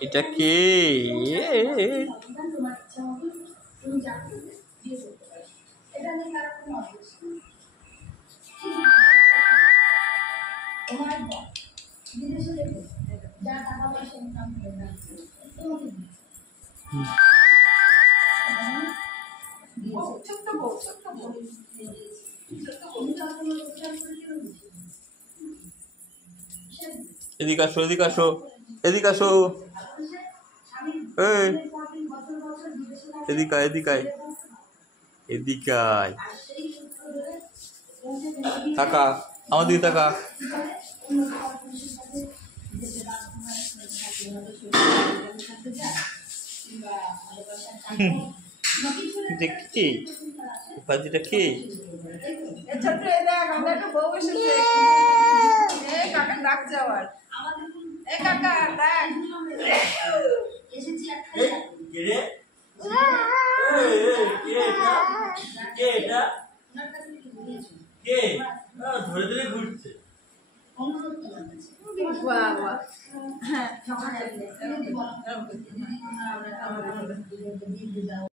এটা কে? এদিকে আসো, এদিকে আসো, এদিকে আসো, এদিকে আয়, এদিকে আয়, এদিকে আয়, তাকা আমার দিকে তাকা। দেখছি বাজিটা কি? ধরে ধরে ঘুরছে।